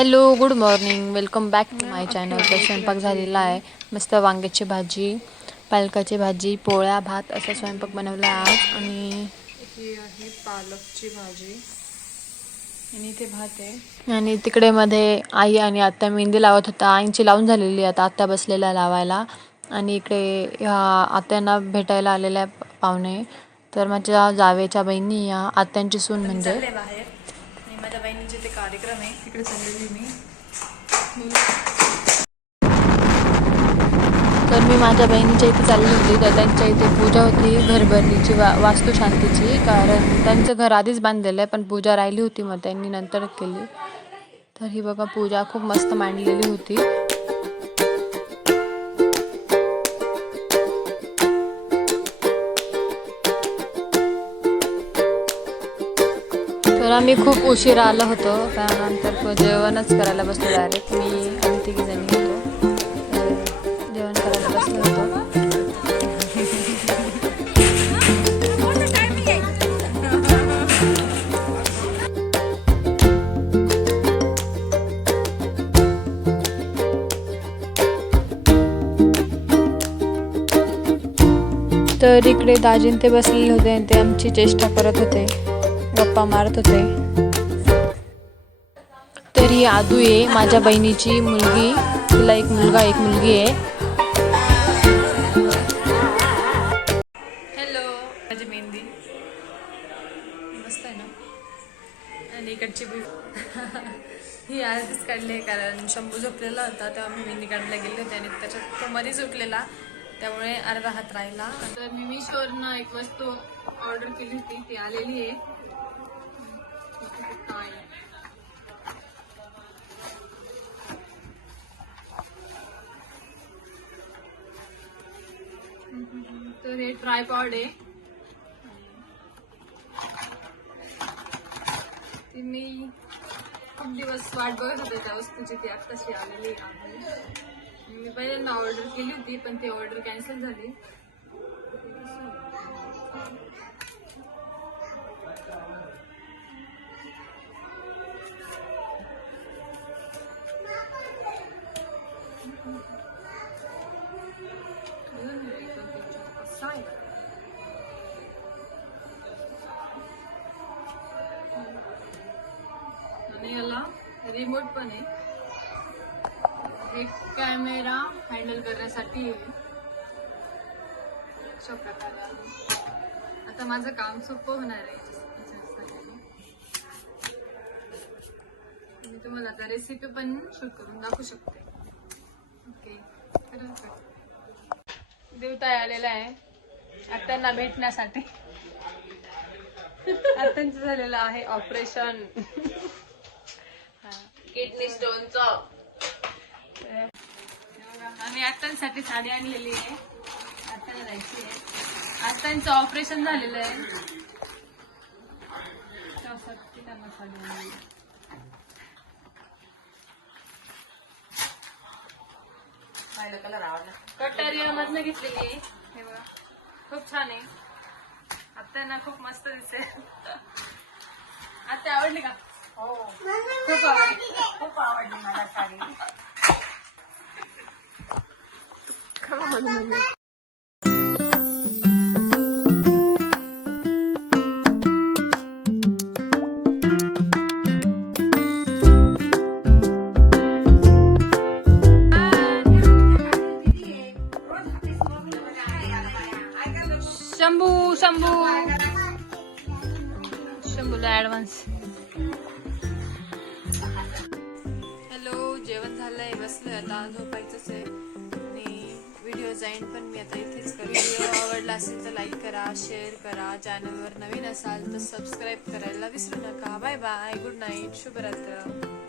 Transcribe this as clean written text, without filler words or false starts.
Hello, good morning. Welcome back to my channel. तर स्वयंपाक झालेला आहे. मस्त वांग्याची भाजी, पालकाची भाजी, पोळ्या, भात असा स्वयंपाक बनवला आज. आणि ही आहे पालकची भाजी आणि इथे भात आहे. आणि तिकडे मध्ये आई आणि आत्या मेहंदी लावत होता. आईंची लावून झालेली, आता आत्या बसलेल्या लावायला. आणि इकडे ह्या आत्यांना भेटायला आलेल्या पाहुणे. तर माझ्या जावेच्या बहिणी, या आत्यांची सून म्हणजे. बाहेर आणि माझ्या बहिणीचे ते कार्यक्रम आहे, तिकडे चाललेली मी. तर मी माझ्या बहिणीच्या इथे चालली होती. तर त्यांच्या इथे पूजा होती घरभरणीची, वास्तुशांतीची. कारण त्यांचं घर आधीच बांधलेलं आहे, पण पूजा राहिली होती, मग त्यांनी नंतर केली. तर ही बघा, पूजा खूप मस्त मांडलेली होती. तर आम्ही खूप उशिरा आलो होतो, त्यानंतर जेवणच करायला बसलो डायरेक्ट. मी आणि तिघी जणी होतो, जेवण करायला बसलो होतो. तर इकडे दाजीन ते बसलेले होते आणि ते आमची चेष्टा करत होते, गप्पा मारत होते. तर ही आदू आहे, माझ्या बहिणीची मुलगी. तिला एक मुलगा एक मुलगी आहे. हॅलो, माझी मेहंदी मस्त आहे ना. आणि इकडची ही आजच काढली आहे, कारण शंभू झोपलेला होता तेव्हा मी मेहंदी काढायला गेले होते आणि त्याच्यात तो मध्येच उठलेला, त्यामुळे अर्धा हात राहिला. तर मी मीशोवरनं एक वस्तू ऑर्डर केली होती, ती आलेली आहे. तर हे ट्रायपॉड आहे. ती मी खूप दिवस वाट बघत होते त्या वस्तूची, ती आत्ताशी आलेली आहे. मी पहिल्यांदा ऑर्डर केली होती, पण ती ऑर्डर कॅन्सल झाली. आणि याला रिमोट पण आहे, एक कॅमेरा हँडल करण्यासाठी आहे. अशा प्रकारे आता माझं काम सोपं होणार आहे. मी तुम्हाला आता रेसिपी पण शूट करून दाखवू शकते. ओके, देवताय आलेला आहे आत्यांना भेटण्यासाठी. आत्यांचं झालेलं आहे ऑपरेशन किडनी स्टोनचं. आम्ही आत्यांसाठी साडी आणलेली आहे, आत्याला जायची आहे. आत्यांचं ऑपरेशन झालेलं आहे. कटारिया मधनं घेतलेली आहे, हे बघा, खूप छान आहे. आत्यांना खूप मस्त दिसेल. आत्या आवडली का? हो, खूप आवडली, खूप आवडली मला साडी. शंभू शंभू शंभूला ऍडव्हान्स. हॅलो, जेवण झालंय, बसलोय आता, झोपायचंच आहे. आणि व्हिडिओचा एंड पण मी आता इथेच करेन. व्हिडिओ आवडला असेल तर लाईक करा, शेअर करा. चॅनलवर नवीन असाल तर सबस्क्राईब करायला विसरू नका. Bye bye, good night, शुभरात्र.